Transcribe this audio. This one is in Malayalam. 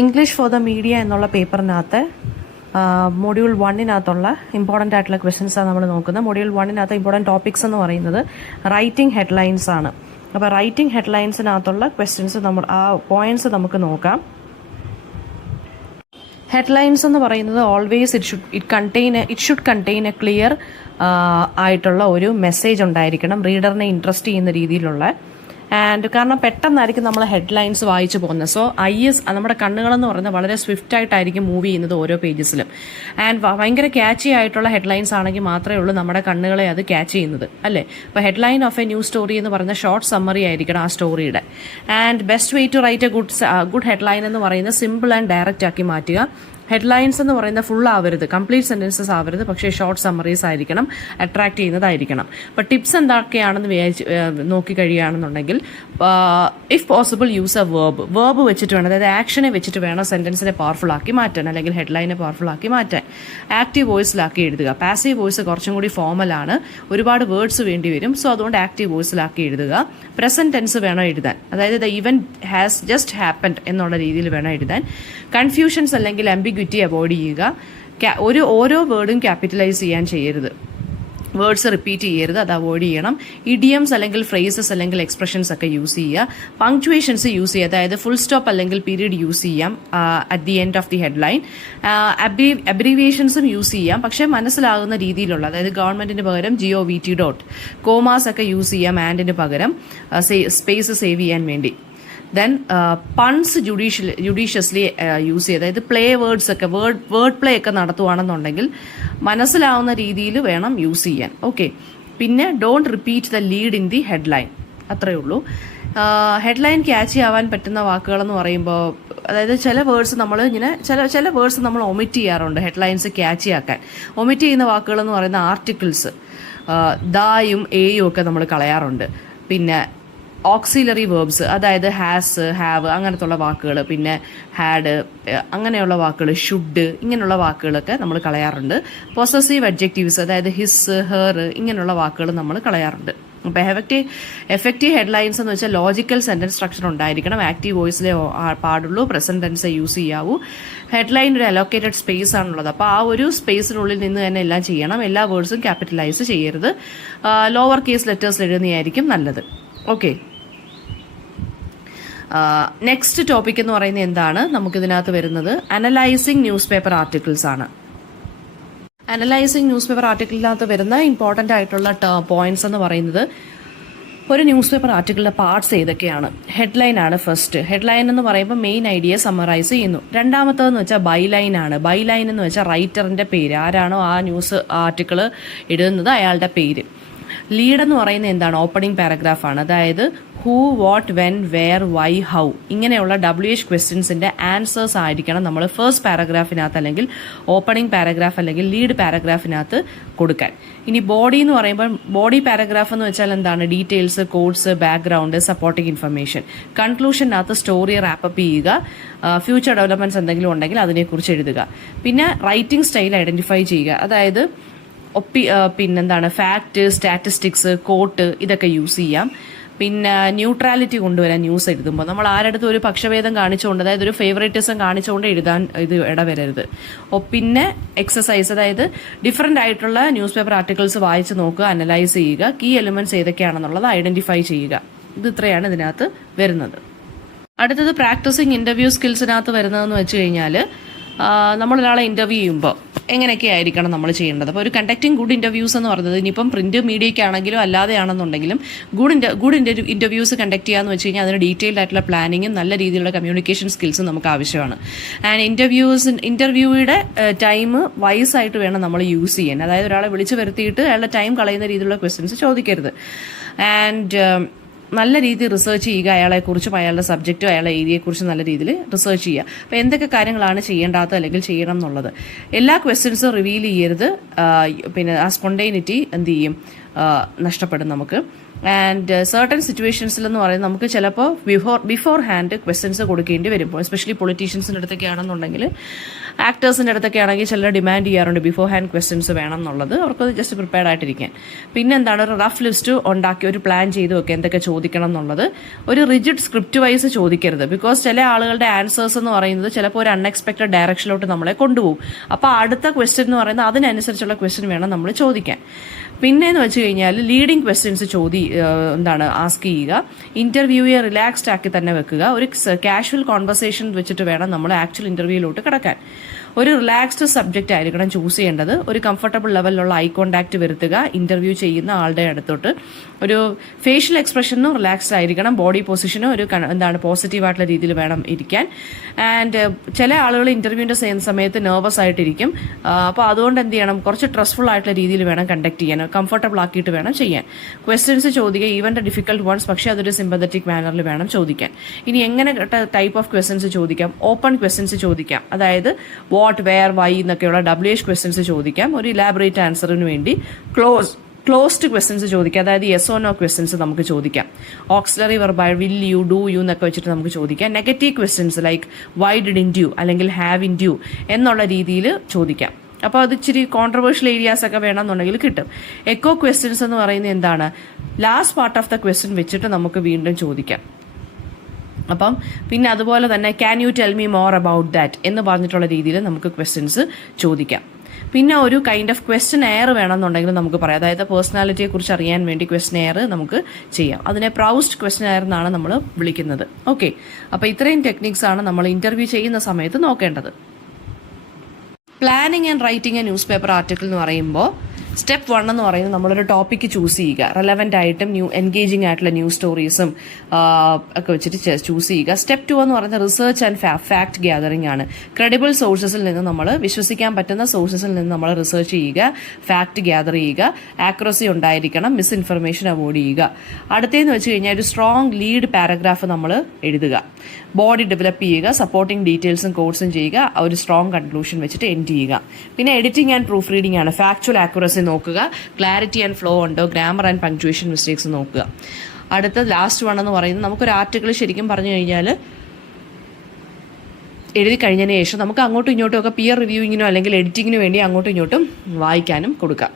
ഇംഗ്ലീഷ് ഫോർ ദ മീഡിയ എന്നുള്ള പേപ്പറിനകത്ത് മൊഡ്യൂൾ 1-നകത്തുള്ള ഇമ്പോർട്ടൻ്റ് ആയിട്ടുള്ള ക്വസ്റ്റ്യൻസാണ് നമ്മൾ നോക്കുന്നത്. മൊഡ്യൂൾ 1-നകത്ത് ഇമ്പോർട്ടൻറ്റ് ടോപ്പിക്സ് എന്ന് പറയുന്നത് റൈറ്റിംഗ് ഹെഡ്ലൈൻസ് ആണ്. അപ്പോൾ റൈറ്റിംഗ് ഹെഡ്ലൈൻസിനകത്തുള്ള ക്വസ്റ്റ്യൻസ് ആ പോയിന്റ്സ് നമുക്ക് നോക്കാം. ഹെഡ്ലൈൻസ് എന്ന് പറയുന്നത് always it should contain A clear ആയിട്ടുള്ള ഒരു മെസ്സേജ് ഉണ്ടായിരിക്കണം, റീഡറിനെ ഇൻട്രസ്റ്റ് ചെയ്യുന്ന രീതിയിലുള്ള. ആൻഡ് കാരണം പെട്ടെന്നായിരിക്കും നമ്മൾ ഹെഡ്ലൈൻസ് വായിച്ചു പോകുന്നത്. സോ നമ്മുടെ കണ്ണുകളെന്ന് പറയുന്നത് വളരെ സ്വിഫ്റ്റ് ആയിട്ടായിരിക്കും മൂവ് ചെയ്യുന്നത് ഓരോ പേജസിലും. ആൻഡ് ഭയങ്കര ക്യാച്ചി ആയിട്ടുള്ള ഹെഡ്ലൈൻസ് ആണെങ്കിൽ മാത്രമേ ഉള്ളൂ നമ്മുടെ കണ്ണുകളെ അത് ക്യാച്ച് ചെയ്യുന്നത്, അല്ലേ? അപ്പോൾ headline of a news story എന്ന് പറയുന്ന ഷോർട്ട് സമ്മറി ആയിരിക്കണം ആ സ്റ്റോറിയുടെ. And best way to write a good headline എന്ന് പറയുന്നത് സിമ്പിൾ ആൻഡ് ഡയറക്റ്റ് ആക്കി മാറ്റുക. ഹെഡ്ലൈൻസ് എന്ന് പറയുന്ന ഫുൾ ആവരുത്, കംപ്ലീറ്റ് സെന്റൻസസ് ആവരുത്, പക്ഷേ ഷോർട്ട് സമ്മറീസ് ആയിരിക്കണം, അട്രാക്ട് ചെയ്യുന്നതായിരിക്കണം. അപ്പോൾ ടിപ്സ് എന്തൊക്കെയാണെന്ന് നോക്കിക്കഴിയുകയാണെന്നുണ്ടെങ്കിൽ if possible use a verb വെച്ചിട്ട് വേണം, അതായത് ആക്ഷനെ വെച്ചിട്ട് വേണം സെന്റൻസിനെ പവർഫുൾ ആക്കി മാറ്റാൻ, അല്ലെങ്കിൽ ഹെഡ്ലൈനെ പവർഫുൾ ആക്കി മാറ്റാൻ. ആക്റ്റീവ് വോയിസിലാക്കി എഴുതുക. പാസീവ് വോയിസ് കുറച്ചും കൂടി ഫോമലാണ്, ഒരുപാട് വേർഡ്സ് വേണ്ടി വരും. സോ അതുകൊണ്ട് ആക്റ്റീവ് വോയിസിലാക്കി എഴുതുക. പ്രസന്റ് ടെൻസ് വേണം എഴുതാൻ, അതായത് the event has just happened എന്നുള്ള രീതിയിൽ വേണം എഴുതാൻ. കൺഫ്യൂഷൻസ് അല്ലെങ്കിൽ ambiguity അവോയ്ഡ് ചെയ്യുക. ഓരോ വേർഡും ക്യാപിറ്റലൈസ് ചെയ്യാൻ ചെയ്യരുത്, വേർഡ്സ് റിപ്പീറ്റ് ചെയ്യരുത്, അത് അവോയ്ഡ് ചെയ്യണം. ഇഡിയംസ് അല്ലെങ്കിൽ ഫ്രേസസ് അല്ലെങ്കിൽ എക്സ്പ്രഷൻസ് ഒക്കെ യൂസ് ചെയ്യുക. പങ്ക്ച്വേഷൻസ് യൂസ് ചെയ്യുക, അതായത് ഫുൾ സ്റ്റോപ്പ് അല്ലെങ്കിൽ പീരീഡ് യൂസ് ചെയ്യാം at the end of the headline. അബ്രീവിയേഷൻസും യൂസ് ചെയ്യാം, പക്ഷേ മനസ്സിലാകുന്ന രീതിയിലുള്ള, അതായത് ഗവൺമെന്റിന് പകരം GOVT കോമാസ് ഒക്കെ യൂസ് ചെയ്യാം ആൻഡിന് പകരം, സ്പേസ് സേവ് ചെയ്യാൻ വേണ്ടി. ദെൻ പൺസ് ജുഡീഷ്യസ്ലി യൂസ് ചെയ്യുക, അതായത് പ്ലേ വേർഡ്സ് ഒക്കെ വേർഡ് പ്ലേ ഒക്കെ നടത്തുവാണെന്നുണ്ടെങ്കിൽ മനസ്സിലാവുന്ന രീതിയിൽ വേണം യൂസ് ചെയ്യാൻ. ഓക്കെ, പിന്നെ don't repeat the lead in the headline, അത്രയേ ഉള്ളൂ. ഹെഡ്ലൈൻ ക്യാച്ച് ആവാൻ പറ്റുന്ന വാക്കുകളെന്ന് പറയുമ്പോൾ, അതായത് ചില വേർഡ്സ് നമ്മൾ ഒമിറ്റ് ചെയ്യാറുണ്ട് ഹെഡ്ലൈൻസ് ക്യാച്ച് ആക്കാൻ. ഒമിറ്റ് ചെയ്യുന്ന വാക്കുകൾ എന്ന് പറയുന്ന ആർട്ടിക്കിൾസ്, ദായും എയും ഒക്കെ നമ്മൾ കളയാറുണ്ട്. പിന്നെ ഓക്സിലറി വേർബ്സ്, അതായത് ഹാസ്, ഹാവ് അങ്ങനത്തുള്ള വാക്കുകൾ, പിന്നെ ഹാഡ് അങ്ങനെയുള്ള വാക്കുകൾ, ഷുഡ് ഇങ്ങനെയുള്ള വാക്കുകളൊക്കെ നമ്മൾ കളയാറുണ്ട്. പൊസസീവ് അഡ്ജക്റ്റീവ്സ്, അതായത് ഹിസ്, ഹെർ ഇങ്ങനെയുള്ള വാക്കുകൾ നമ്മൾ കളയാറുണ്ട്. അപ്പോൾ എഫക്റ്റീവ് ഹെഡ്ലൈൻസ് എന്ന് വെച്ചാൽ ലോജിക്കൽ സെന്റൻസ് സ്ട്രക്ചർ ഉണ്ടായിരിക്കണം. ആക്റ്റീവ് വോയിസിലെ പാടുള്ളൂ, പ്രസന്റ് ടെൻസേ യൂസ് ചെയ്യാവൂ. ഹെഡ്ലൈൻ ഒരു അലോക്കേറ്റഡ് സ്പേസ് ആണുള്ളത്, അപ്പോൾ ആ ഒരു സ്പേസിനുള്ളിൽ നിന്ന് തന്നെ എല്ലാം ചെയ്യണം. എല്ലാ വേർഡ്സും ക്യാപിറ്റലൈസ് ചെയ്യരുത്. ലോവർ കേസ് ലെറ്റേഴ്സിൽ എഴുതുന്നതായിരിക്കും നല്ലത്. ഓക്കെ, നെക്സ്റ്റ് ടോപ്പിക് എന്ന് പറയുന്നത് എന്താണ് നമുക്കിതിനകത്ത് വരുന്നത്? അനലൈസിങ് ന്യൂസ് പേപ്പർ ആർട്ടിക്കിൾസ് ആണ്. അനലൈസിങ് ന്യൂസ് പേപ്പർ ആർട്ടിക്കിളിനകത്ത് വരുന്ന ഇമ്പോർട്ടൻ്റ് ആയിട്ടുള്ള പോയിന്റ്സ് എന്ന് പറയുന്നത്, ഒരു ന്യൂസ് പേപ്പർ ആർട്ടിക്കിളിന്റെ പാർട്സ് ഏതൊക്കെയാണ്? ഹെഡ്ലൈൻ ആണ് ഫസ്റ്റ്. ഹെഡ്ലൈൻ എന്ന് പറയുമ്പോൾ മെയിൻ ഐഡിയ സമ്മറൈസ് ചെയ്യുന്നു. രണ്ടാമത്തതെന്ന് വെച്ചാൽ ബൈലൈൻ ആണ്. ബൈലൈൻ എന്ന് വെച്ചാൽ റൈറ്ററിന്റെ പേര്, ആരാണോ ആ ന്യൂസ് ആർട്ടിക്കിൾ എഴുതുന്നത് അയാളുടെ പേര്. ലീഡ് എന്ന് പറയുന്നത് എന്താണ്? ഓപ്പണിംഗ് പാരഗ്രാഫ് ആണ്, അതായത് who, what, when, where, why, how ഇങ്ങനെയുള്ള WH ക്വസ്റ്റ്യൻസിന്റെ ആൻസേഴ്സ് ആയിരിക്കണം നമ്മൾ ഫസ്റ്റ് പാരഗ്രാഫിനകത്ത് അല്ലെങ്കിൽ ഓപ്പണിംഗ് പാരഗ്രാഫ് അല്ലെങ്കിൽ ലീഡ് പാരഗ്രാഫിനകത്ത് കൊടുക്കാൻ. ഇനി ബോഡി എന്ന് പറയുമ്പോൾ, ബോഡി പാരഗ്രാഫ് എന്ന് വെച്ചാൽ എന്താണ്? Details, quotes, background, supporting information. കൺക്ലൂഷനകത്ത് സ്റ്റോറി റാപ്പപ്പ് ചെയ്യുക, ഫ്യൂച്ചർ ഡെവലപ്മെന്റ്സ് എന്തെങ്കിലും ഉണ്ടെങ്കിൽ അതിനെക്കുറിച്ച് എഴുതുക. പിന്നെ റൈറ്റിംഗ് സ്റ്റൈൽ ഐഡന്റിഫൈ ചെയ്യുക, അതായത് പിന്നെന്താണ്? ഫാക്ട്, സ്റ്റാറ്റിസ്റ്റിക്സ്, കോട്ട് ഇതൊക്കെ യൂസ് ചെയ്യാം. പിന്നെ ന്യൂട്രാലിറ്റി കൊണ്ടുവരാൻ ന്യൂസ് എഴുതുമ്പോൾ നമ്മൾ ആരടുത്തും ഒരു പക്ഷഭേദം കാണിച്ചുകൊണ്ട്, അതായത് ഒരു ഫേവറേറ്റിസം കാണിച്ചുകൊണ്ട് എഴുതാൻ ഇടവരരുത്. പിന്നെ എക്സസൈസ്, അതായത് ഡിഫറെന്റ് ആയിട്ടുള്ള ന്യൂസ് പേപ്പർ ആർട്ടിക്കിൾസ് വായിച്ച് നോക്കുക, അനലൈസ് ചെയ്യുക, കീ എലിമെന്റ്സ് ഏതൊക്കെയാണെന്നുള്ളത് ഐഡന്റിഫൈ ചെയ്യുക. ഇത് ഇത്രയാണ് ഇതിനകത്ത് വരുന്നത്. അടുത്തത് പ്രാക്ടീസിങ് ഇന്റർവ്യൂ സ്കിൽസിനകത്ത് വരുന്നതെന്ന് വെച്ച് കഴിഞ്ഞാൽ, നമ്മളൊരാളെ ഇന്റർവ്യൂ ചെയ്യുമ്പോൾ എങ്ങനെയൊക്കെ ആയിരിക്കണം നമ്മൾ ചെയ്യേണ്ടത്? അപ്പോൾ ഒരു കണ്ടക്ടിങ് ഗുഡ് ഇന്റർവ്യൂസ് എന്ന് പറയുന്നത്, ഇനിയിപ്പം പ്രിന്റ് മീഡിയയ്ക്കാണെങ്കിലും അല്ലാതെയാണെന്നുണ്ടെങ്കിലും ഗുഡ് ഇന്റർവ്യൂസ് കണ്ടക്ട് ചെയ്യാന്ന് വെച്ച് കഴിഞ്ഞാൽ അതിന് ഡീറ്റെയിൽഡ് ആയിട്ടുള്ള പ്ലാനിങ്ങും നല്ല രീതിയിലുള്ള കമ്മ്യൂണിക്കേഷൻ സ്കിൽസും നമുക്ക് ആവശ്യമാണ്. ആൻഡ് ഇന്റർവ്യൂയുടെ ടൈം വൈസ് ആയിട്ട് വേണം നമ്മൾ യൂസ് ചെയ്യാൻ. അതായത് ഒരാളെ വിളിച്ചു വരുത്തിയിട്ട് അയാളുടെ ടൈം കളയുന്ന രീതിയിലുള്ള ക്വസ്റ്റ്യൻസ് ചോദിക്കരുത്. ആൻഡ് നല്ല രീതിയിൽ റിസർച്ച് ചെയ്യുക, അയാളെക്കുറിച്ചും അയാളുടെ സബ്ജക്റ്റും അയാളുടെ ഏരിയയെക്കുറിച്ചും നല്ല രീതിയിൽ റിസർച്ച് ചെയ്യുക. അപ്പോൾ എന്തൊക്കെ കാര്യങ്ങളാണ് ചെയ്യേണ്ടാത്തത് അല്ലെങ്കിൽ ചെയ്യണം എന്നുള്ളത്. എല്ലാ ക്വസ്റ്റ്യൻസും റിവീൽ ചെയ്യരുത്, പിന്നെ ആ സ്പോണ്ടൈനിറ്റി എന്ത് ചെയ്യും? നഷ്ടപ്പെടും നമുക്ക്. ആൻഡ് സർട്ടൺ സിറ്റുവേഷൻസിൽ എന്ന് പറയുന്നത് നമുക്ക് ചിലപ്പോൾ ബിഫോർ ഹാൻഡ് ക്വസ്റ്റ്യൻസ് കൊടുക്കേണ്ടി വരുമ്പോൾ, എസ്പെഷ്യലി പൊളിറ്റീഷ്യൻസിൻ്റെ അടുത്തൊക്കെ ആണെന്നുണ്ടെങ്കിൽ, ആക്ടേഴ്സിൻ്റെ അടുത്തൊക്കെ ആണെങ്കിൽ ചിലർ ഡിമാൻഡ് ചെയ്യാറുണ്ട് ബിഫോർ ഹാൻഡ് ക്വസ്റ്റ്യൻസ് വേണം എന്നുള്ളത്. അവർക്കത് ജസ്റ്റ് പ്രിപ്പയർഡ് ആയിട്ടിരിക്കാൻ. പിന്നെ എന്താണ്, ഒരു റഫ് ലിസ്റ്റ് ഉണ്ടാക്കി ഒരു പ്ലാൻ ചെയ്ത് വെക്കുക എന്തൊക്കെ ചോദിക്കണം എന്നുള്ളത്. ഒരു റിജിഡ് സ്ക്രിപ്റ്റ് വൈസ് ചോദിക്കരുത്. ബിക്കോസ് ചില ആളുകളുടെ ആൻസേഴ്സ് എന്ന് പറയുന്നത് ചിലപ്പോൾ ഒരു അൺഎക്സ്പെക്ടഡ് ഡയറക്ഷനിലോട്ട് നമ്മളെ കൊണ്ടുപോകും. അപ്പോൾ അടുത്ത ക്വസ്റ്റ്യൻ എന്ന് പറയുന്നത് അതിനനുസരിച്ചുള്ള ക്വസ്റ്റ്യൻ വേണം നമ്മൾ ചോദിക്കാൻ. പിന്നെ എന്ന് വെച്ച് കഴിഞ്ഞാൽ ലീഡിങ് ക്വസ്റ്റ്യൻസ് ആസ്ക് ചെയ്യുക. ഇന്റർവ്യൂയെ റിലാക്സ്ഡ് ആക്കി തന്നെ വെക്കുക. ഒരു കാഷ്വൽ കോൺവെർസേഷൻ വെച്ചിട്ട് വേണം നമ്മൾ ആക്ച്വൽ ഇന്റർവ്യൂയിലോട്ട് കിടക്കാൻ. ഒരു റിലാക്സ്ഡ് സബ്ജക്റ്റ് ആയിരിക്കണം ചൂസ് ചെയ്യേണ്ടത്. ഒരു കംഫർട്ടബിൾ ലെവലിലുള്ള ഐ കോണ്ടാക്ട് വരുത്തുക ഇന്റർവ്യൂ ചെയ്യുന്ന ആളുടെ അടുത്തോട്ട്. ഒരു ഫേഷ്യൽ എക്സ്പ്രഷനും റിലാക്സ്ഡ് ആയിരിക്കണം. ബോഡി പൊസിഷനും ഒരു പോസിറ്റീവായിട്ടുള്ള രീതിയിൽ വേണം ഇരിക്കാൻ. ആൻഡ് ചില ആളുകൾ ഇന്റർവ്യൂവിന്റെ സമയത്ത് നെർവസ് ആയിട്ടിരിക്കും. അപ്പോൾ അതുകൊണ്ട് എന്ത് ചെയ്യണം, കുറച്ച് സ്ട്രെസ്ഫുൾ ആയിട്ടുള്ള രീതിയിൽ വേണം കണ്ടക്ട് ചെയ്യാൻ, കംഫർട്ടബിൾ ആക്കിയിട്ട് വേണം ചെയ്യാൻ. ക്വസ്റ്റ്യൻസ് ചോദിക്കുക, ഈവൻ ദ ഡിഫിക്കൽട്ട് വൺസ്, പക്ഷേ അതൊരു സിമ്പത്തറ്റിക് മാനറിൽ വേണം ചോദിക്കാൻ. ഇനി എങ്ങനെ ടൈപ്പ് ഓഫ് ക്വസ്റ്റ്യൻസ് ചോദിക്കാം? ഓപ്പൺ ക്വസ്റ്റ്യൻസ് ചോദിക്കാം. അതായത് വാട്ട്, വെയർ, വൈ എന്നൊക്കെയുള്ള WH ക്വസ്റ്റ്യൻസ് ചോദിക്കാം ഒരു ഇലാബറേറ്റ് ആൻസറിന് വേണ്ടി. ക്ലോസ്ഡ് ക്വസ്റ്റ്യൻസ് ചോദിക്കാം. അതായത് യെസ് ഓർ നോ ക്വസ്റ്റ്യൻസ് നമുക്ക് ചോദിക്കാം. Auxiliary verb will you, do you എന്നൊക്കെ വെച്ചിട്ട് നമുക്ക് ചോദിക്കാം. Negative questions like why didn't you അല്ലെങ്കിൽ ഹാവ് ഇൻ യു എന്നുള്ള രീതിയിൽ ചോദിക്കാം. അപ്പോൾ അത് ഇച്ചിരി കോൺട്രവേഴ്ഷ്യൽ ഏരിയാസ് ഒക്കെ വേണമെന്നുണ്ടെങ്കിൽ കിട്ടും. എക്കോ ക്വസ്റ്റ്യൻസ് എന്ന് പറയുന്നത് എന്താണ്, last part of the question വെച്ചിട്ട് നമുക്ക് വീണ്ടും ചോദിക്കാം. അപ്പം പിന്നെ അതുപോലെ തന്നെ can you tell me more about that എന്ന് പറഞ്ഞിട്ടുള്ള രീതിയിൽ നമുക്ക് ക്വസ്റ്റ്യൻസ് ചോദിക്കാം. പിന്നെ ഒരു കൈൻഡ് ഓഫ് ക്വസ്റ്റ്യൻ എയർ വേണമെന്നുണ്ടെങ്കിൽ നമുക്ക് പറയാം. അതായത് പേഴ്സണാലിറ്റിയെ കുറിച്ച് അറിയാൻ വേണ്ടി ക്വസ്റ്റ്യൻ എയർ നമുക്ക് ചെയ്യാം. അതിനെ പ്രൗസ്ഡ് ക്വസ്റ്റ്യൻ എയർ എന്നാണ് നമ്മൾ വിളിക്കുന്നത്. ഓക്കെ, അപ്പോൾ ഇത്രയും ടെക്നിക്സ് ആണ് നമ്മൾ ഇന്റർവ്യൂ ചെയ്യുന്ന സമയത്ത് നോക്കേണ്ടത്. Planning and writing A news paper article എന്ന് പറയുമ്പോൾ സ്റ്റെപ്പ് 1 എന്ന് പറയുന്നത് നമ്മളൊരു ടോപ്പിക്ക് ചൂസ് ചെയ്യുക. റെലവെന്റ് ആയിട്ടും എൻഗേജിംഗ് ആയിട്ടുള്ള ന്യൂസ് സ്റ്റോറീസും ഒക്കെ വെച്ചിട്ട് ചൂസ് ചെയ്യുക. സ്റ്റെപ്പ് 2 എന്ന് പറയുന്നത് റിസർച്ച് ആൻഡ് ഫാക്ട് ഗ്യാതറിംഗ് ആണ്. ക്രെഡിബിൾ സോഴ്സസിൽ നിന്ന് നമ്മൾ വിശ്വസിക്കാൻ പറ്റുന്ന സോഴ്സസിൽ നിന്ന് നമ്മൾ റിസർച്ച് ചെയ്യുക, ഫാക്ട് ഗ്യാദർ ചെയ്യുക. ആക്യുറസി ഉണ്ടായിരിക്കണം, മിസ്ഇൻഫർമേഷൻ അവോയ്ഡ് ചെയ്യുക. അടുത്തതെന്ന് വെച്ച് കഴിഞ്ഞാൽ ഒരു സ്ട്രോങ് ലീഡ് പാരഗ്രാഫ് നമ്മൾ എഴുതുക. ബോഡി ഡെവലപ്പ് ചെയ്യുക, സപ്പോർട്ടിംഗ് ഡീറ്റെയിൽസും കോഡ്സും ചെയ്യുക, ഒരു സ്ട്രോങ് കൺക്ലൂഷൻ വെച്ചിട്ട് എൻഡ് ചെയ്യുക. പിന്നെ എഡിറ്റിംഗ് ആൻഡ് പ്രൂഫ് റീഡിംഗ് ആണ്. ഫാക്ച്വൽ ആക്യുറസി നോക്കുക, ക്ലാരിറ്റി ആൻഡ് ഫ്ലോ ഉണ്ടോ, ഗ്രാമർ ആൻഡ് പങ്ക്ച്വേഷൻ മിസ്റ്റേക്സ് നോക്കുക. അടുത്ത ലാസ്റ്റ് 1 എന്ന് പറയുന്നത് നമുക്കൊരു ആർട്ടിക്കിൾ ശരിക്കും പറഞ്ഞു കഴിഞ്ഞാൽ എഴുതി കഴിഞ്ഞതിന് ശേഷം നമുക്ക് അങ്ങോട്ടും ഇങ്ങോട്ടും ഒക്കെ പിയർ റിവ്യൂയിങ്ങിനോ അല്ലെങ്കിൽ എഡിറ്റിങ്ങിനോ വേണ്ടി അങ്ങോട്ടും ഇങ്ങോട്ടും വായിക്കാനും കൊടുക്കാം.